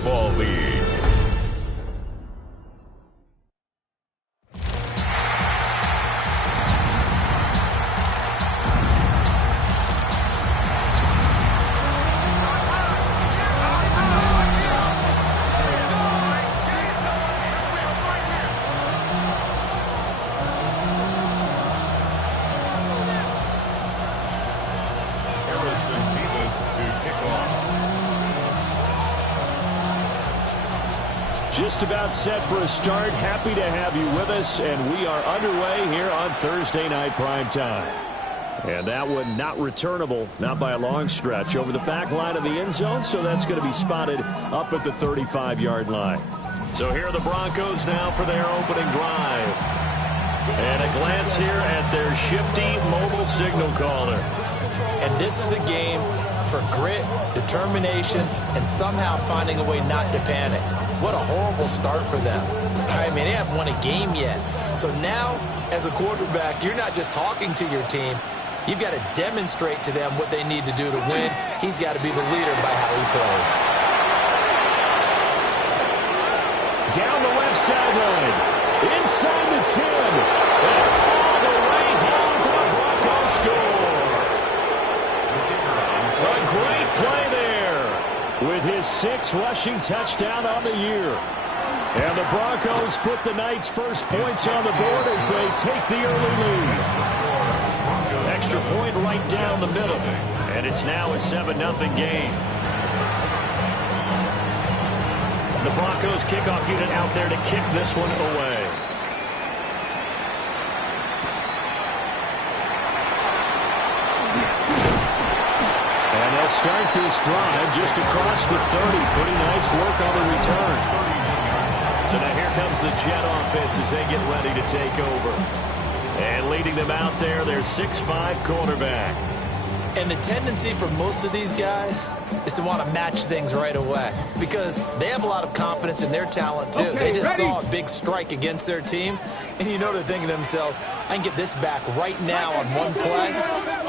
Football League. Just about set for a start. Happy to have you with us, and we are underway here on Thursday Night Primetime. And that one not returnable, not by a long stretch, over the back line of the end zone, so that's going to be spotted up at the 35-yard line. So here are the Broncos now for their opening drive. And a glance here at their shifty mobile signal caller. And this is a game for grit, determination, and somehow finding a way not to panic. What a horrible start for them. I mean, they haven't won a game yet. So now, as a quarterback, you're not just talking to your team. You've got to demonstrate to them what they need to do to win. He's got to be the leader by how he plays. Down the left sideline. Inside the 10. And all the way home for the Broncos score. A great play there with his 6th rushing touchdown on the year. And the Broncos put the Knights' first points on the board as they take the early lead. Extra point right down the middle. And it's now a 7-0 game. The Broncos kickoff unit out there to kick this one away. And they'll start this drive just across the 30. Pretty nice work on the return. So now here comes the Jet offense as they get ready to take over. And leading them out there, their 6'5" quarterback. And the tendency for most of these guys is to want to match things right away because they have a lot of confidence in their talent, too. They just saw a big strike against their team, and you know they're thinking to themselves, I can get this back right now on one play.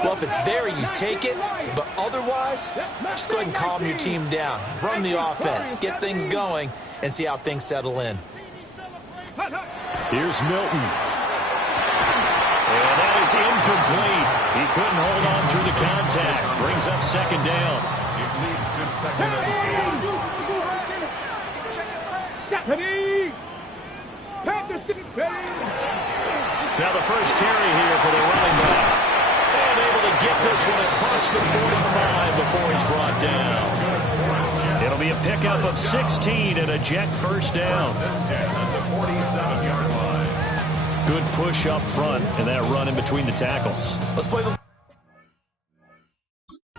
Well, if it's there, you take it, but otherwise, just go ahead and calm your team down. Run the offense, get things going, and see how things settle in. Here's Milton. And that is incomplete. He couldn't hold on through the contact. Brings up second down. It leads to second and 10. Now the first carry here for the running back. And able to get this one across the 45 before he's brought down. It'll be a pickup of 16 and a Jet first down. Good push up front and that run in between the tackles. Let's play the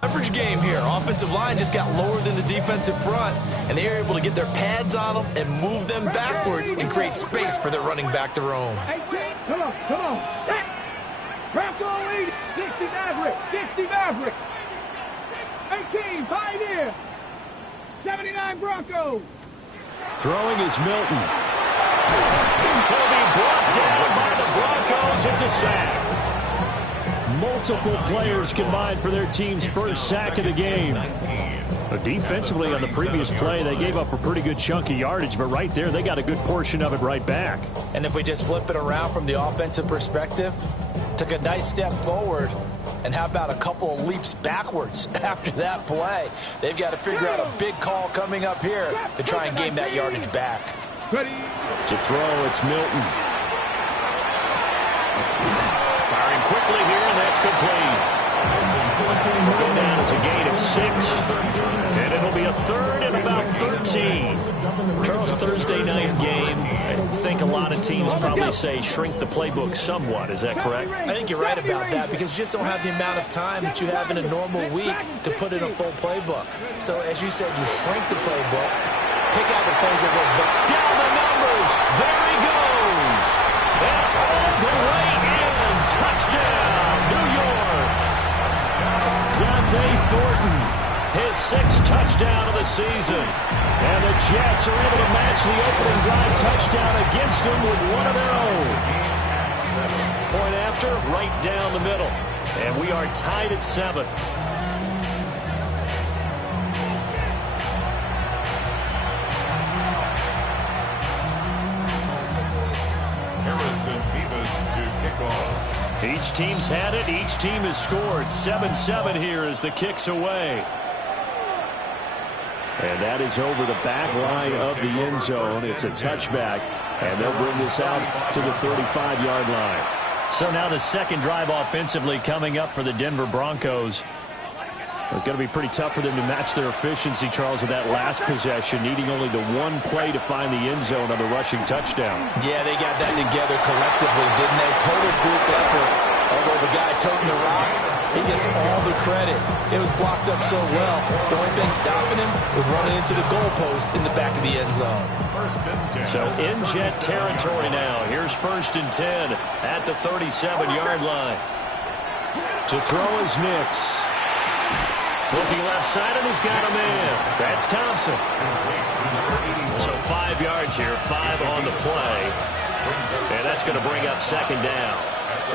leverage game here. Offensive line just got lower than the defensive front, and they are able to get their pads on them and move them backwards and create space for their running back to roam. 18, come on. Bronco lead, 60 Maverick. 18, Pioneer. 79 Broncos. Throwing is Milton. Will be brought down by the Broncos. It's a sack. Multiple players combined for their team's first sack of the game. But defensively on the previous play, they gave up a pretty good chunk of yardage, but right there, they got a good portion of it right back. And if we just flip it around from the offensive perspective, took a nice step forward, and how about a couple of leaps backwards after that play? They've got to figure out a big call coming up here to try and gain that yardage back. To throw, it's Milton. Firing quickly here, and that's complete. We'll go down as a gain of 6. And it'll be a third and about 13. Charles, Thursday night game. I think a lot of teams probably say shrink the playbook somewhat. Is that correct? I think you're right about that because you just don't have the amount of time that you have in a normal week to put in a full playbook. So, as you said, you shrink the playbook, pick out the plays that work, but down the numbers. There he goes. And all the way in. Touchdown, New York. Dante Thornton, his 6th touchdown of the season. And the Jets are able to match the opening drive touchdown against them with one of their own. Point after, right down the middle. And we are tied at 7. Jackson Beavis to kick off. Each team's had it. Each team has scored. 7-7 here as the kick's away. And that is over the back line of the end zone. It's a touchback, and they'll bring this out to the 35-yard line. So now the second drive offensively coming up for the Denver Broncos. It's going to be pretty tough for them to match their efficiency, Charles, with that last possession, needing only the one play to find the end zone on the rushing touchdown. Yeah, they got that together collectively, didn't they? Total group effort. Although the guy toting the rock, he gets all the credit. It was blocked up so well. The only thing stopping him was running into the goalpost in the back of the end zone. So in jet territory now. Here's 1st and 10 at the 37-yard line. To throw is Nix. Looking left side, and he's got a man. That's Thompson. So 5 yards here, 5 on the play. And that's going to bring up 2nd down.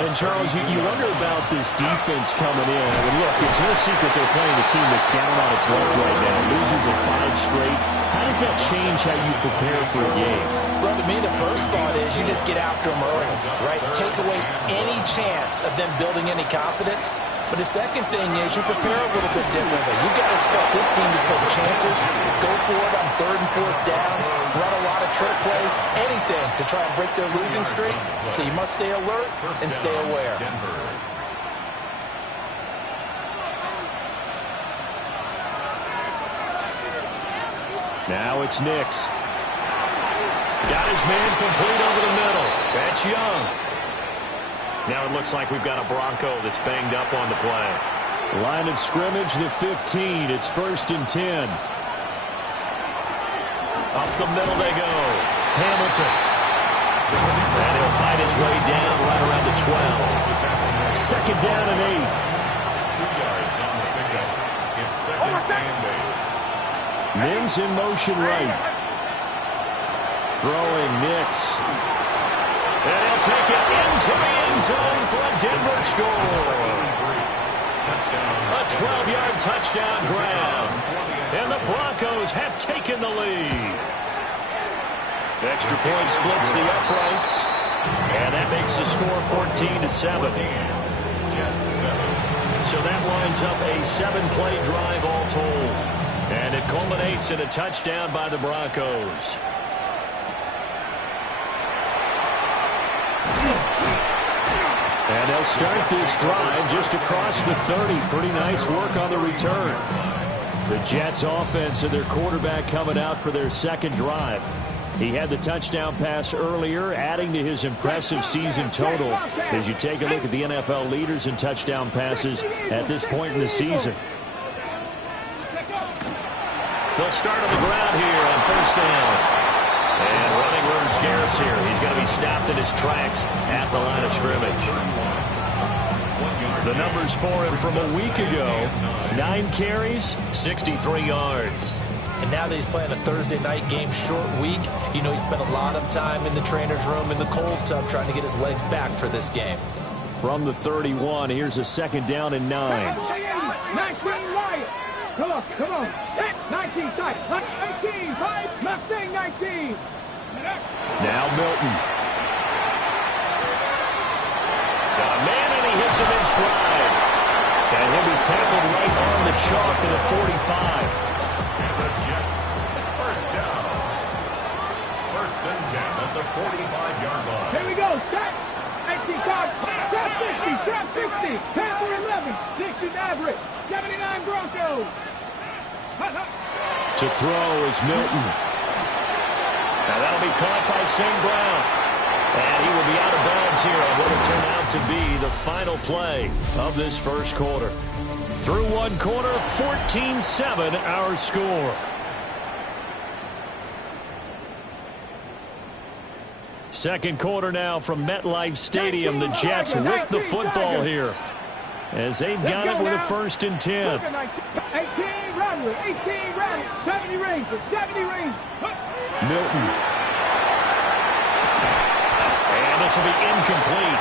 And, Charles, you wonder about this defense coming in. I mean, look, it's no secret they're playing a team that's down on its luck right now. Losers of 5 straight. How does that change how you prepare for a game? Well, to me, the first thought is you just get after them early, right? Take away any chance of them building any confidence. But the second thing is you prepare a little bit differently. You got to expect this team to take chances, go for it on 3rd and 4th downs, run a lot of trick plays, anything to try and break their losing streak. So you must stay alert and stay aware. Now it's Nix. Got his man complete over the middle. That's Young. Now it looks like we've got a Bronco that's banged up on the play. Line of scrimmage, the 15. It's 1st and 10. Up the middle they go. Hamilton. And he'll fight his way down right around the 12. 2nd down and 8. 2 yards on the pickup. It's 2nd and 8. Mims in motion right. Throwing Nix. And he'll take it into the end zone for a Denver score. A 12-yard touchdown grab. And the Broncos have taken the lead. Extra point splits the uprights. And that makes the score 14-7. So that lines up a 7-play drive all told. And it culminates in a touchdown by the Broncos. And they'll start this drive just across the 30. Pretty nice work on the return. The Jets offense and their quarterback coming out for their second drive. He had the touchdown pass earlier, adding to his impressive season total as you take a look at the NFL leaders in touchdown passes at this point in the season. They'll start on the ground here on 1st down. And running room scarce here. He's going to be stopped in his tracks at the line of scrimmage. The numbers for him from a week ago: 9 carries, 63 yards. And now that he's playing a Thursday night game, short week, you know he spent a lot of time in the trainer's room in the cold tub trying to get his legs back for this game. From the 31, here's a 2nd down and 9. 19 right. Come on. 19 tight. 18, 5, Mustang 19. Now Milton. Got a man, and he hits him in stride. And he'll be tackled right on the chalk to the 45. And the Jets, 1st down. 1st and 10 at the 45-yard line. Here we go. Set. 18 tight. Trap 60. Trap 60. Panther 11. 60 Maverick. 79 Broncos. To throw is Milton. Now that'll be caught by St. Brown. And he will be out of bounds here on what will turn out to be the final play of this first quarter. Through one quarter, 14-7 our score. Second quarter now from MetLife Stadium. The Jets with the football here as they've got it with a 1st and 10. 18 Rattler. 18 Rattler. 70 Ranger. 70 Ranger. Milton. And this will be incomplete.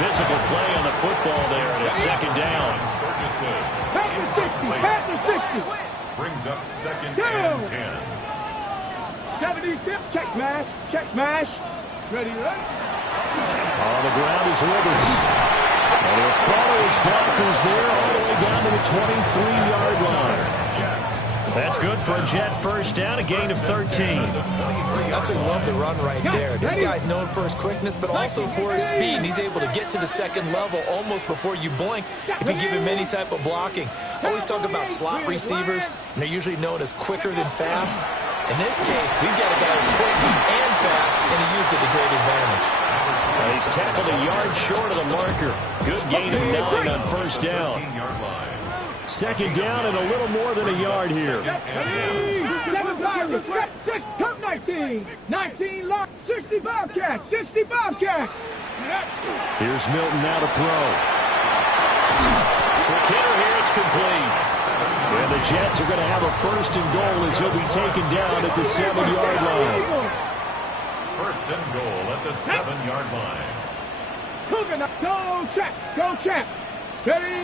Physical play on the football there, and it's 2nd down. Panther 60. Panther 60. Brings up 2nd and 10. 70 tip. Check smash. Check smash. Ready to run. On the ground is Rivers. And he'll follow his blockers there all the way down to the 23-yard line. That's good for a Jet first down, a gain of 13. Absolutely love the run right there. This guy's known for his quickness, but also for his speed. And he's able to get to the second level almost before you blink if you give him any type of blocking. Always talk about slot receivers, and they're usually known as quicker than fast. In this case, we've got a guy who's quick and fast, and he used it to great advantage. He's tackled a yard short of the marker. Good gain of 9 on first down. Second down and a little more than a yard here. 6, come 19. 19, lock, 60 Bobcat, 60 Bobcat. Here's Milton now to throw. Quick hitter here, it's complete. And the Jets are going to have a first and goal as he'll be taken down at the 7-yard line. First and goal at the 7-yard line. Cougar, go check, go check. Ready?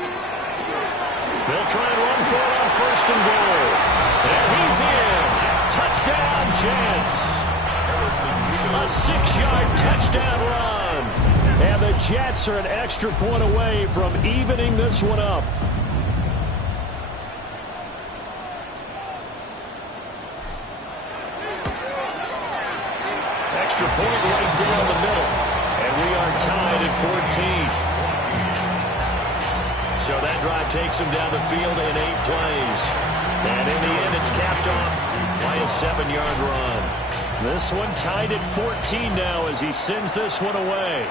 They'll try and run for it on first and goal. And he's in. Touchdown, Jets. A 6-yard touchdown run. And the Jets are an extra point away from evening this one up. Extra point right down the middle. And we are tied at 14. So that drive takes him down the field in 8 plays. And in the end, it's capped off by a 7-yard run. This one tied at 14 now as he sends this one away.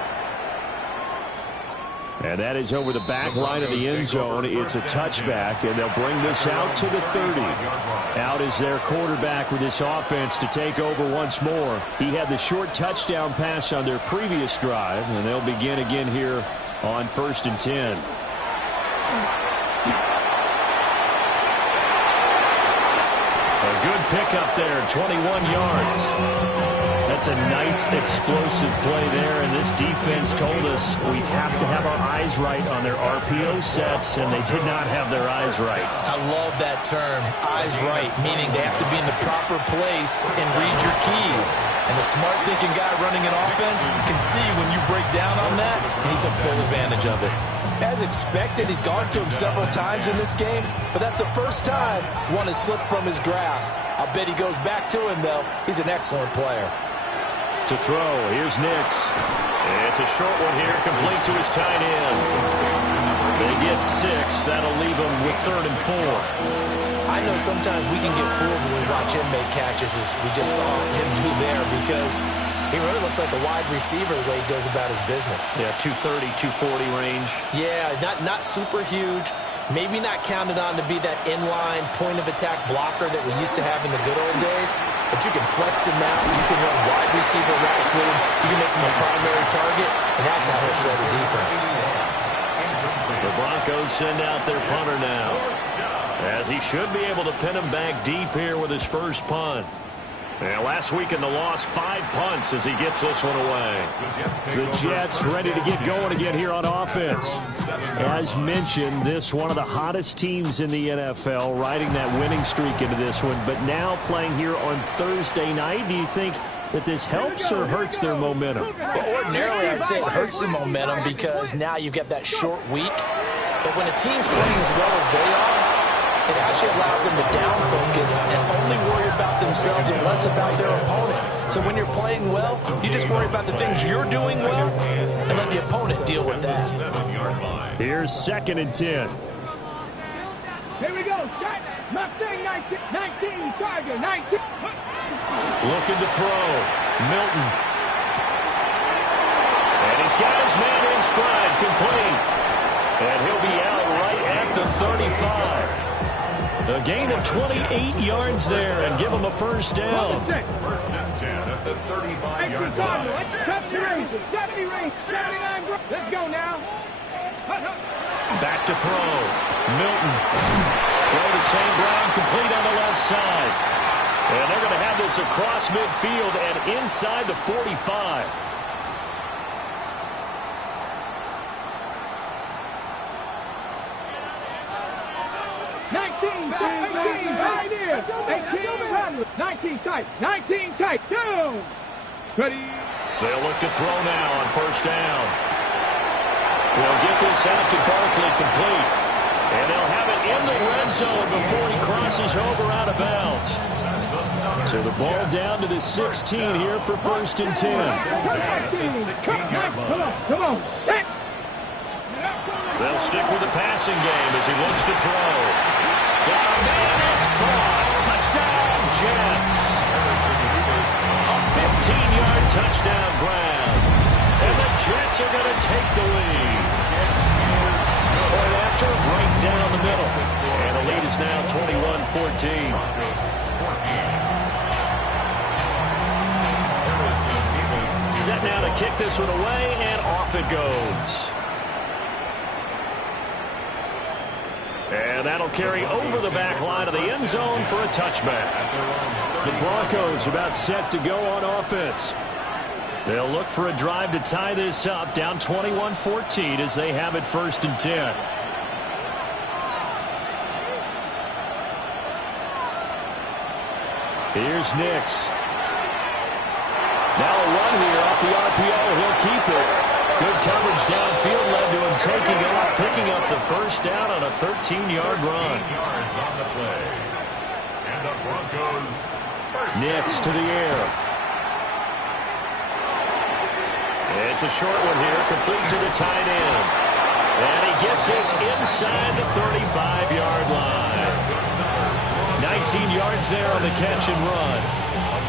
And that is over the back line of the end zone. It's a touchback, and they'll bring this out to the 30. Out is their quarterback with this offense to take over once more. He had the short touchdown pass on their previous drive, and they'll begin again here on 1st and 10. A good pickup there, 21 yards. That's a nice explosive play there, and this defense told us we have to have our eyes right on their RPO sets, and they did not have their eyes right. I love that term, eyes right, meaning they have to be in the proper place and read your keys. And the smart thinking guy running an offense can see when you break down on that, and he took full advantage of it. As expected, he's gone to him several times in this game, but that's the first time one has slipped from his grasp. I'll bet he goes back to him, though. He's an excellent player. To throw, here's Nix. It's a short one here, complete to his tight end. They get 6. That'll leave them with 3rd and 4. I know sometimes we can get fooled when we watch him make catches, as we just saw him do there, because he really looks like a wide receiver the way he goes about his business. Yeah, 230, 240 range. Yeah, not super huge. Maybe not counted on to be that inline point-of-attack blocker that we used to have in the good old days. But you can flex him out. You can run wide receiver routes with him. You can make him a primary target, and that's how he'll show the defense. The Broncos send out their punter now, as he should be able to pin him back deep here with his first punt. And last week in the loss, 5 punts as he gets this one away. The Jets ready to get going again here on offense. As mentioned, this one of the hottest teams in the NFL, riding that winning streak into this one, but now playing here on Thursday night. Do you think that this helps or hurts their momentum? Well, ordinarily, I'd say it hurts the momentum because now you've got that short week. But when a team's playing as well as they are, it actually allows them to down focus and only worry about themselves and less about their opponent. So when you're playing well, you just worry about the things you're doing well and let the opponent deal with that. Here's 2nd and 10. Here we go. Mustang 19, Tiger 19. Looking to throw. Milton. And he's got his man in stride, complete. And he'll be out right at the 35. A gain of 28 yards there and give him a first down. 1st and 10 at the 35-yard line. 70 range, 79. Let's go now. Back to throw. Milton. Throw to St. Brown, complete on the left side. And they're going to have this across midfield and inside the 45. Right here. 18 tight. 19 tight. Down. Ready. They'll look to throw now on first down. They'll get this out to Barkley complete. And they'll have it in the red zone before he crosses over out of bounds. So the ball down to the 16 here for first and 10. Come on. They'll stick with the passing game as he looks to throw. Got a man, it's caught. Touchdown, Jets. A 15-yard touchdown grab. And the Jets are going to take the lead. Point after, right down the middle. And the lead is now 21-14. Set now to kick this one away, and off it goes. And that'll carry over the back line of the end zone for a touchback. The Broncos about set to go on offense. They'll look for a drive to tie this up, down 21-14 as they have it first and 10. Here's Nix. Now a run here off the RPO. He'll keep it. Good coverage downfield led to him taking off, picking up the first down on a 13-yard run. 13 yards on the play. And the Broncos first Nix to the air. It's a short one here, complete to the tight end. And he gets this inside the 35-yard line. 19 yards there on the catch and run.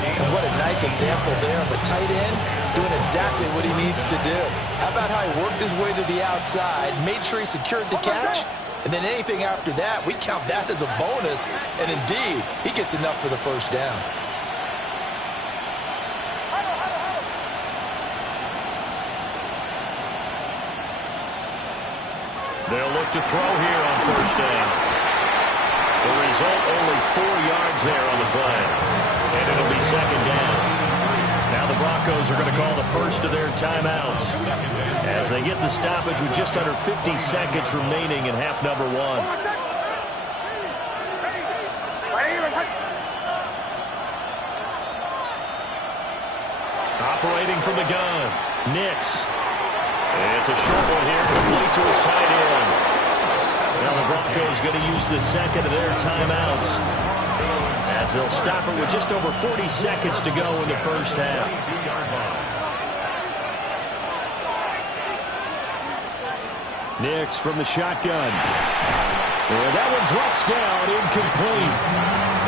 And what a nice example there of a tight end doing exactly what he needs to do. How about how he worked his way to the outside, made sure he secured the catch, and then anything after that, we count that as a bonus. And indeed, he gets enough for the first down. They'll look to throw here on first down. The result, only 4 yards there on the play. And it'll be second down. Now the Broncos are going to call the first of their timeouts as they get the stoppage with just under 50 seconds remaining in half number 1. Operating from the gun, Nix. It's a short one here, complete to his tight end. Now the Broncos going to use the second of their timeouts as they'll stop it with just over 40 seconds to go in the first half. Nix from the shotgun. And that one drops down, incomplete.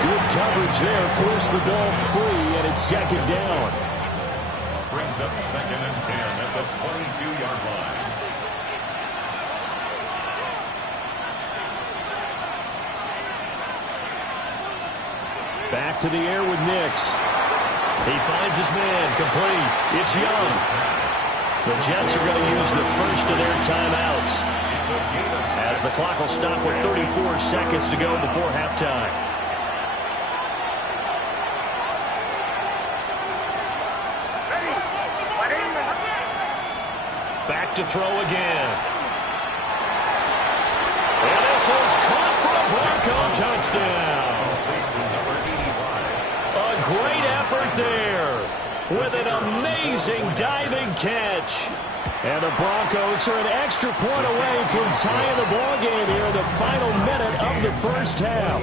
Good coverage there, forced the ball free, and it's second down. brings up second and 10 at the 22-yard line. Back to the air with Nix. He finds his man, complete. It's Young. The Jets are going to use the first of their timeouts as the clock will stop with 34 seconds to go before halftime. Back to throw again. And this is caught for a Bronco touchdown. A great effort there with an amazing diving catch. And the Broncos are an extra point away from tying the ball game here in the final minute of the first half.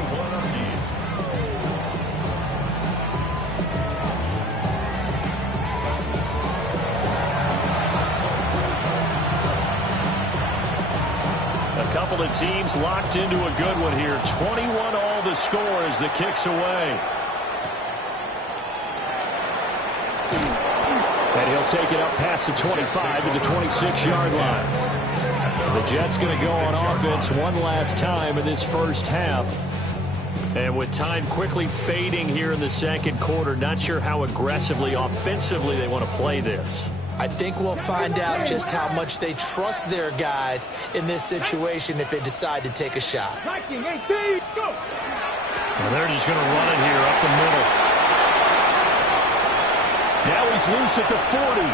A couple of teams locked into a good one here. 21-all the score as the kick's away. And he'll take it up past the 25 to the 26-yard line. The Jets going to go on offense one last time in this first half. And with time quickly fading here in the second quarter, not sure how aggressively, offensively they want to play this. I think we'll find out just how much they trust their guys in this situation if they decide to take a shot. Well, they're just going to run it here up the middle. Now he's loose at the 40.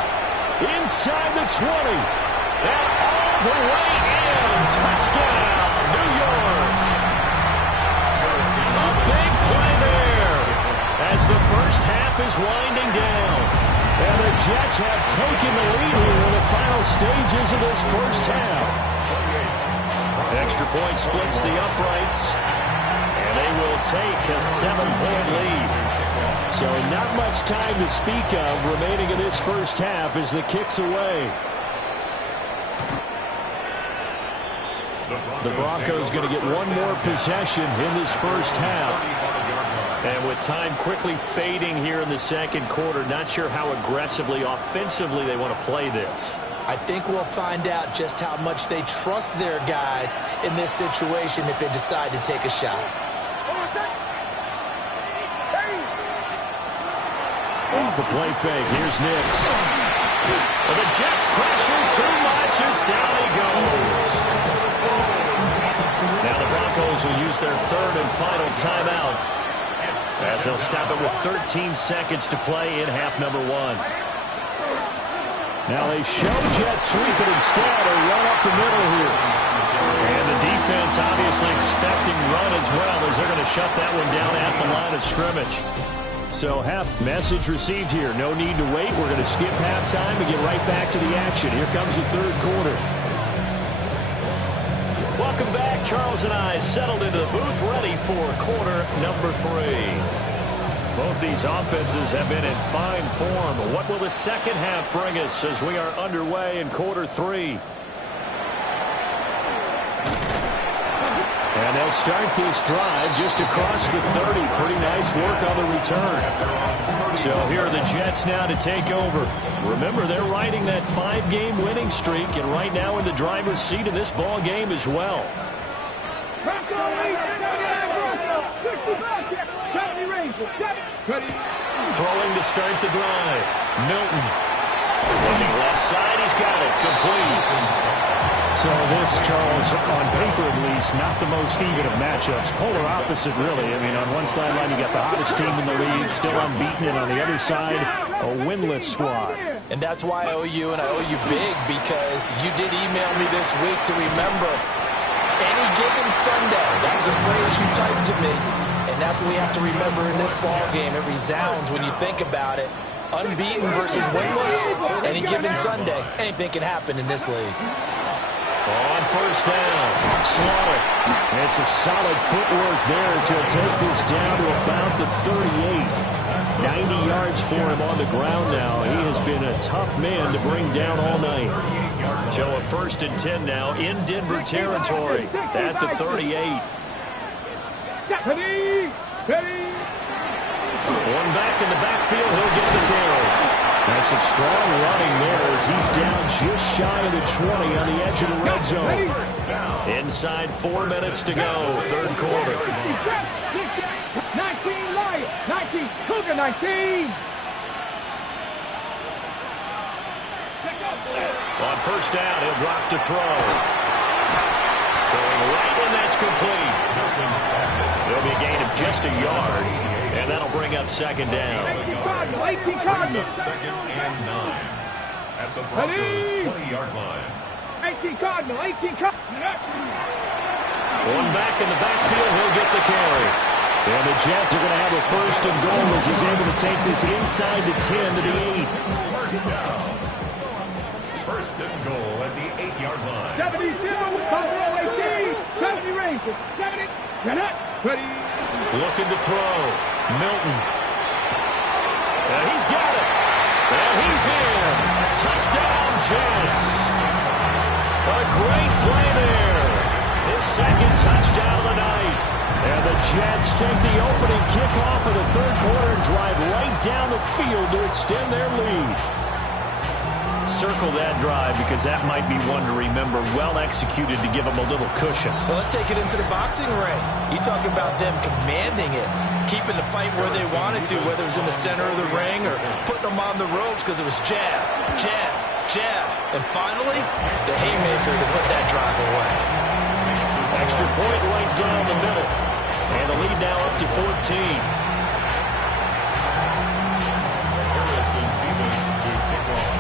Inside the 20. And all the way in. Touchdown, New York. A big play there as the first half is winding down. And the Jets have taken the lead here in the final stages of this first half. Extra point splits the uprights, and they will take a 7-point lead. So not much time to speak of remaining in this first half as the kick's away. The Broncos going to get one more possession in this first half. And with time quickly fading here in the second quarter, not sure how aggressively, offensively they want to play this. I think we'll find out just how much they trust their guys in this situation if they decide to take a shot. Off the play fake, here's Nix. Well, the Jets pressure too much as down he goes. Now the Broncos will use their third and final timeout as they'll stop it with 13 seconds to play in half number one. Now they show Jets sweep it instead, a run up the middle here. And the defense obviously expecting run as well as they're going to shut that one down at the line of scrimmage. So half message received here. No need to wait. We're going to skip halftime and get right back to the action. Here comes the third quarter. Welcome back. Charles and I settled into the booth ready for quarter number 3. Both these offenses have been in fine form. What will the second half bring us as we are underway in quarter 3? And they'll start this drive just across the 30. Pretty nice work on the return. So here are the Jets now to take over. Remember, they're riding that 5-game winning streak, and right now in the driver's seat in this ball game as well. Throwing to start the drive. Milton. Looking left side, he's got it. Complete. So this, Charles, on paper at least, not the most even of matchups. Polar opposite, really. I mean, on one sideline, you got the hottest team in the league, still unbeaten, and on the other side, a winless squad. And that's why I owe you, and I owe you big, because you did email me this week to remember any given Sunday. That was a phrase you typed to me, and that's what we have to remember in this ball game. It resounds when you think about it. Unbeaten versus winless, any given Sunday, anything can happen in this league. On first down, Slaughter. It's a solid footwork there as he'll take this down to about the 38. 90 yards for him on the ground now. He has been a tough man to bring down all night. So a 1st and 10 now in Denver territory at the 38. One back in the backfield, he'll get the carry. That's some strong running there as he's down just shy of the 20 on the edge of the red zone. Inside 4 minutes to go, third quarter. 19 Lions, 19 Cougar 19. On first down, he'll drop to throw. Throwing right, and that's complete. There'll be a gain of just a yard, and that'll bring up second down. 18 Cardinals. Second and 9 at the Broncos' 20-yard line. 18 Cardinals, 18 Cardinals. One back in the backfield, he'll get the carry. And the Jets are going to have a 1st and goal as he's able to take this inside the 10 to the 8. First down. 1st and goal at the 8-yard line. 70 Silver, Buffalo 18, 70 Rangers, 70, Canucks, 20. Looking to throw. Milton. And he's got it. And he's in. Touchdown, Jets. A great play there. His second touchdown of the night. And the Jets take the opening kickoff of the third quarter and drive right down the field to extend their lead. Circle that drive because that might be one to remember. Well executed to give them a little cushion. Well, let's take it into the boxing ring. You talk about them commanding it, keeping the fight where they wanted to, whether it was in the center of the ring or putting them on the ropes because it was jab, jab, jab. And finally, the haymaker to put that drive away. Extra point right down the middle. And the lead now up to 14.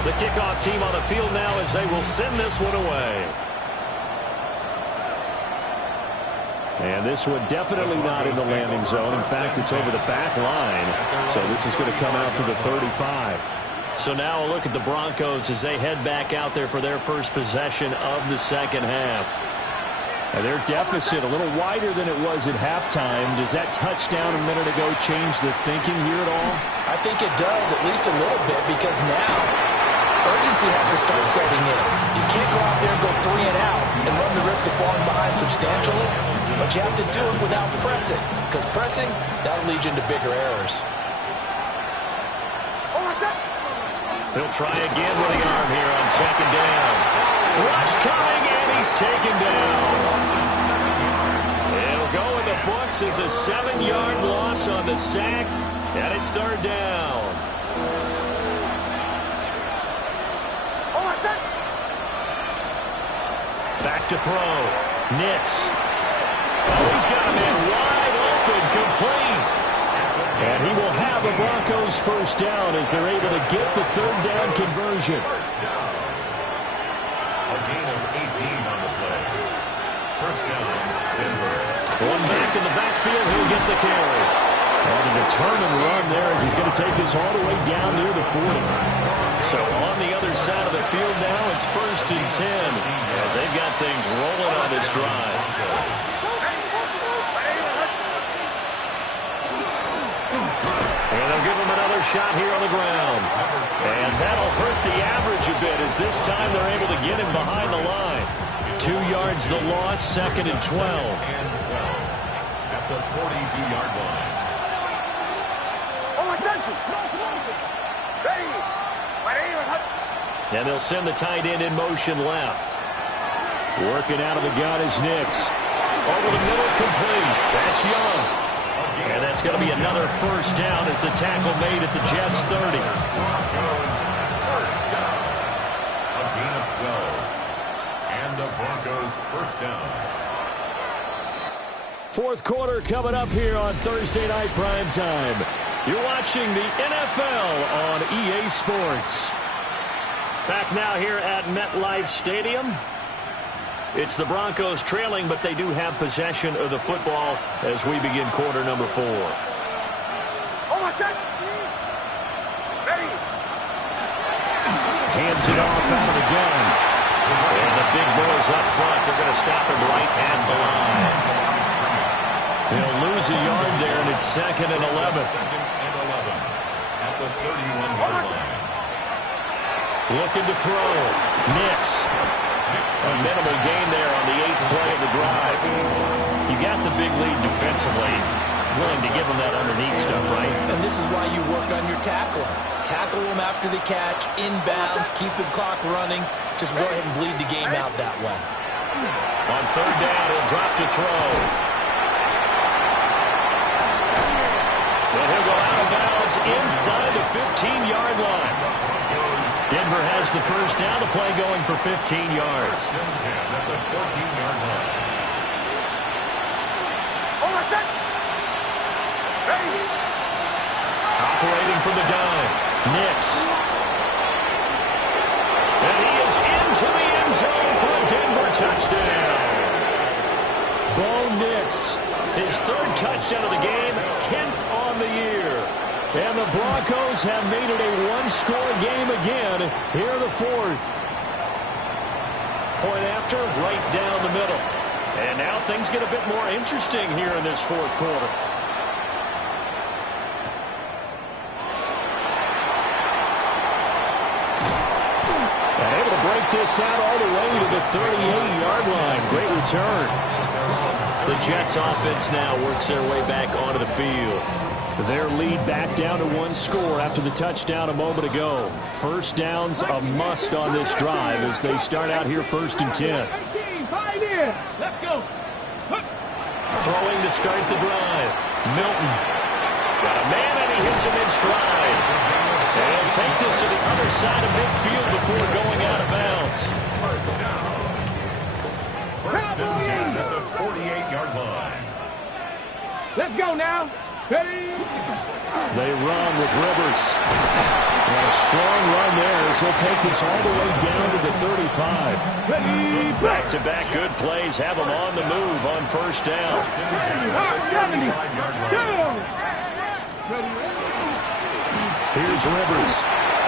The kickoff team on the field now as they will send this one away. And this one definitely not in the landing zone. In fact, it's over the back line. So this is going to come out to the 35. So now a look at the Broncos as they head back out there for their first possession of the second half. And their deficit a little wider than it was at halftime. Does that touchdown a minute ago change the thinking here at all? I think it does, at least a little bit, because now urgency has to start setting in. You can't go out there and go 3 and out and run the risk of falling behind substantially, but you have to do it without pressing, because pressing, that'll lead you into bigger errors. He'll try again with the arm here on second down. Rush coming, and he's taken down. It'll go in the books as a 7-yard loss on the sack, and it's third down. Back to throw. Nix. Oh, he's got a man wide open, complete. And he will have a Broncos first down as they're able to get the third down conversion. First down. A gain of 18 on the play. First down, Denver. One back in the backfield, he'll get the carry. And a determined run there as he's going to take this all the way down near the 40. So on the other side of the field now, it's first and 10 as they've got things rolling on this drive. And they'll give him another shot here on the ground. And that'll hurt the average a bit as this time they're able to get him behind the line. 2 yards the loss, second and 12. At the 42-yard line. And they'll send the tight end in motion left. Working out of the gun is Nix. Over the middle, complete. That's Young. And that's going to be another first down as the tackle made at the Jets' 30. Broncos first down. A gain of 12. And the Broncos first down. Fourth quarter coming up here on Thursday Night Primetime. You're watching the NFL on EA Sports. Back now here at MetLife Stadium. It's the Broncos trailing, but they do have possession of the football as we begin quarter number 4. Hands it off out of the gun. And the big boys up front, they're going to stop him right at the line. They'll lose a yard there, and it's second and 11. Second and 11. At the 31-yard line. Looking to throw. Nix. A minimal gain there on the 8th play of the drive. You got the big lead defensively. Willing to give them that underneath stuff, right? And this is why you work on your tackling. Tackle them after the catch, inbounds, keep the clock running. Just go ahead and bleed the game out that way. On third down, he'll drop to throw. And he'll go out of bounds inside the 15-yard line. Denver has the first down, the play going for 15 yards. First and 10 at the 14-yard line. Operating from the gun, Nix. And he is into the end zone for a Denver touchdown. Bo Nix, his third touchdown of the game, 10th on the year. And the Broncos have made it a one-score game again here in the fourth. Point after, right down the middle. And now things get a bit more interesting here in this fourth quarter. And able to break this out all the way to the 38-yard line. Great return. The Jets offense now works their way back onto the field. Their lead back down to one score after the touchdown a moment ago. First down's a must on this drive as they start out here first and 10. Let's go. Throwing to start the drive. Milton. Got a man and he hits him in stride. And he'll take this to the other side of midfield before going out of bounds. First down. First and 10 at the 48-yard line. Let's go now. Ready? They run with Rivers. And a strong run there as he'll take this all the way down to the 35. Ready? Back-to-back good plays have him on the move on first down. 70. Go. Here's Rivers.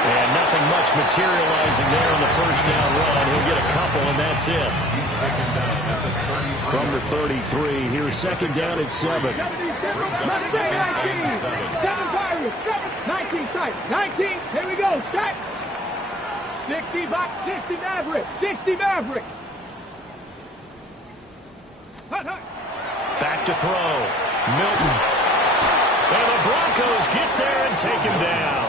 And nothing much materializing there on the first down run. He'll get a couple, and that's it. He's taken down at the 33. From the 33, here's second down at 7. Mustang 19. 7 Pirates. 19 tight. 19. Here we go. Set. 60 box. 60 Maverick. 60 Maverick. Hut, hut. Back to throw. Milton. And the Broncos get there and take him down.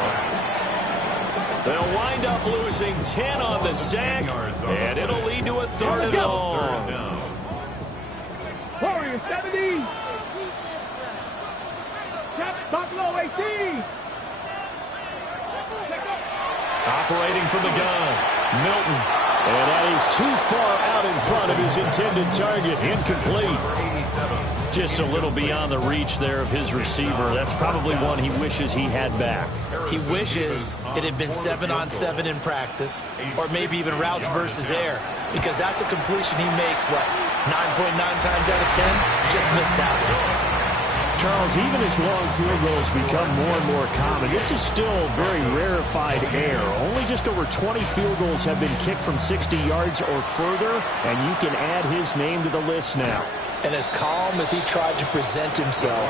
They'll wind up losing 10 on the sack, and it'll lead to a third and long. Warriors 70. Buffalo 18. Operating from the gun, Milton. And that is too far out in front of his intended target. Incomplete. Just a little beyond the reach there of his receiver. That's probably one he wishes he had back. He wishes it had been 7-on-7 in practice, or maybe even routes versus air, because that's a completion he makes, 9.9 times out of 10? Just missed that one. Charles, even as long field goals become more and more common, this is still very rarefied air. Only just over 20 field goals have been kicked from 60 yards or further, and you can add his name to the list now. And as calm as he tried to present himself,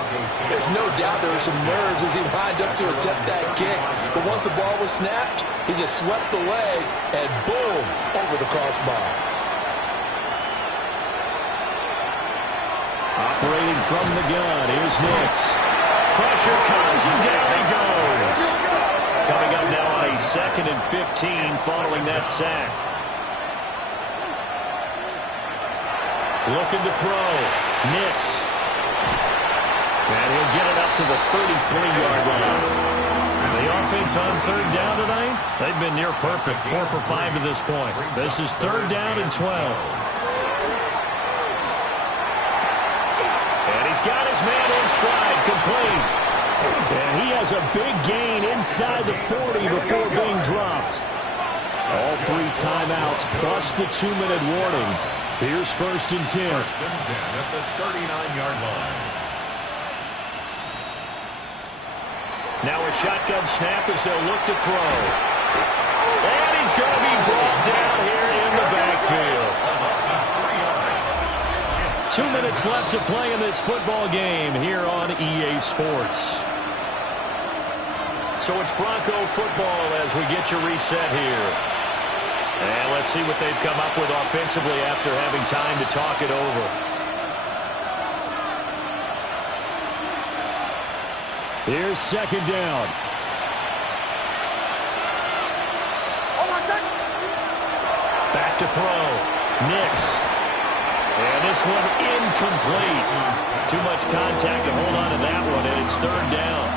there's no doubt there were some nerves as he lined up to attempt that kick. But once the ball was snapped, he just swept the leg and boom, over the crossbar. Operating from the gun, here's Nix. Pressure comes and down he goes. Coming up now on a 2nd and 15 following that sack. Looking to throw. Nix. And he'll get it up to the 33-yard line. The offense on third down tonight, they've been near perfect. 4 for 5 to this point. This is third down and 12. And he's got his man in stride, complete. And he has a big gain inside the 40 before being dropped. All 3 timeouts plus the 2-minute warning. Here's 1st and 10. 1st and 10 at the 39-yard line. Now a shotgun snap as they'll look to throw. And he's going to be brought down here in the backfield. 2 minutes left to play in this football game here on EA Sports. So it's Bronco football as we get you reset here. And let's see what they've come up with offensively after having time to talk it over. Here's 2nd down. Back to throw. Nix. And this one incomplete. Too much contact to hold on to that one, and it's 3rd down.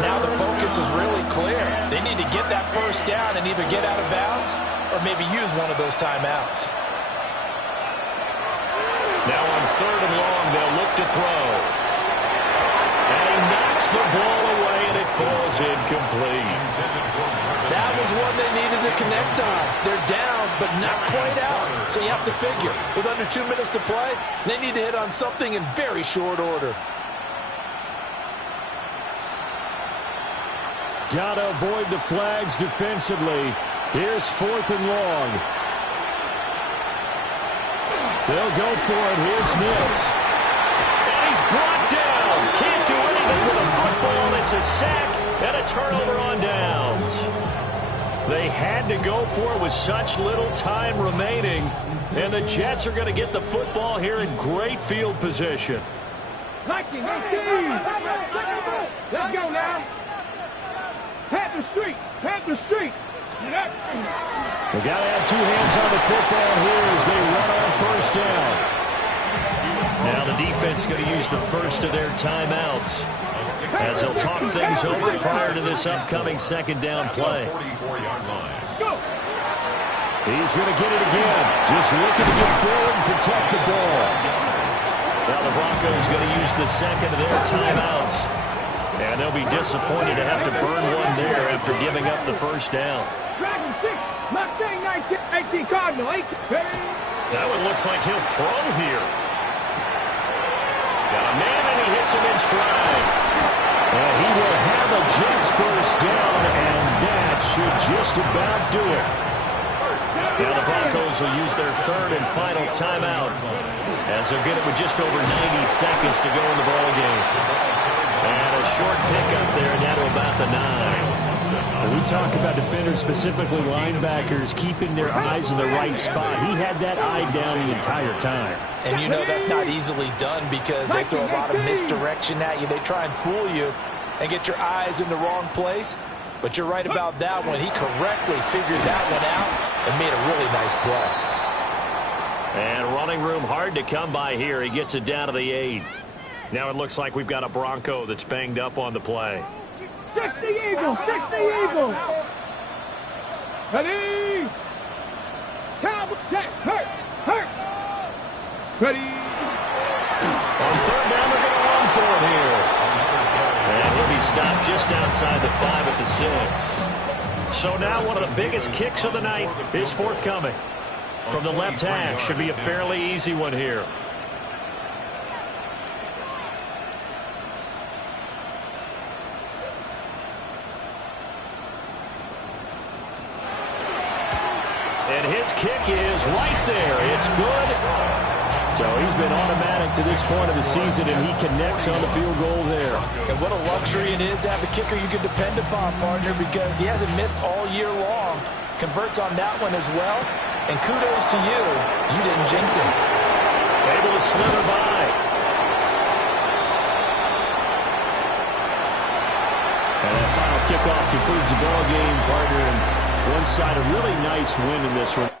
Now the focus is really clear. They need to get that 1st down and either get out of bounds or maybe use one of those timeouts. Now on 3rd and long, they'll look to throw. And he knocks the ball away, and it falls incomplete. That was one they needed to connect on. They're down, but not quite out. So you have to figure, with under 2 minutes to play, they need to hit on something in very short order. Got to avoid the flags defensively. Here's 4th and long. They'll go for it. Here's Nix. And he's brought down. Can't do anything with a football. It's a sack and a turnover on downs. They had to go for it with such little time remaining. And the Jets are going to get the football here in great field position. 19, 18. Let's go now. Panther Street. Panther Street. They got to have 2 hands on the football here as they run on 1st down. Now the defense going to use the first of their timeouts as they'll talk things over prior to this upcoming 2nd down play. He's going to get it again. Just looking to get forward and protect the ball. Now the Broncos going to use the 2nd of their timeouts. And they'll be disappointed to have to burn one there after giving up the 1st down. Dragon 6, Mustang 19, 18 Cardinal, 8. That one looks like he'll throw here. Got a man and he hits him in stride. And he will have a Jets first down, and that should just about do it. Now the Broncos will use their third and final timeout as they'll get it with just over 90 seconds to go in the ballgame. And a short pickup there, and down to about the 9. We talk about defenders, specifically linebackers, keeping their eyes in the right spot. He had that eye down the entire time. And you know that's not easily done because they throw a lot of misdirection at you. They try and fool you and get your eyes in the wrong place. But you're right about that one. He correctly figured that one out and made a really nice play. And running room hard to come by here. He gets it down to the 8. Now it looks like we've got a Bronco that's banged up on the play. 60 Eagles, 60 Eagles. Ready? Cowboy, check, hurt. Ready? On third down, they're going to run for it here. And he'll be stopped just outside the 5 at the 6. So now one of the biggest kicks of the night is forthcoming. From the left hash, should be a fairly easy one here. And his kick is right there. It's good. So he's been automatic to this point of the season, and he connects on the field goal there. And what a luxury it is to have a kicker you can depend upon, partner, because he hasn't missed all year long. Converts on that one as well. And kudos to you. You didn't jinx him. Able to slither by. And that final kickoff concludes the ball game, partner. And one side, a really nice win in this one.